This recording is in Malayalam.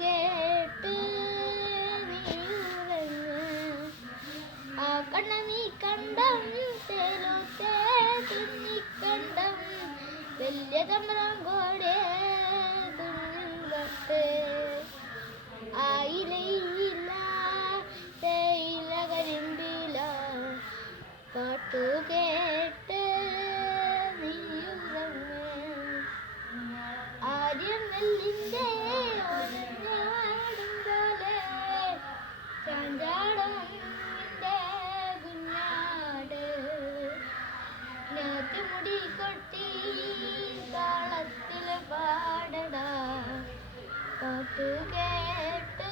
കേട്ട് നീയുറങ്ങ്. ആ കണ്ണമീ കണ്ടം തേലൊക്കെ തുന്നിക്കണ്ടം വലിയ തമ്പ്രാങ്കോടെ തുന്നിങ്കത്ത് ആയിലയില്ല തേയില കരിമ്പില പാട്ടു കേട്ട് നീയുറങ്ങ്. ആര്യം നെല്ലിൻ്റെ ഒരഞ്ഞാടും പോലെ ചാഞ്ചാടും നിന്റെ കുഞ്ഞാട് ഞാറ്റുമുടി കൊട്ടി താളത്തിൽ പാടടാ പാട്ടു കേട്ട്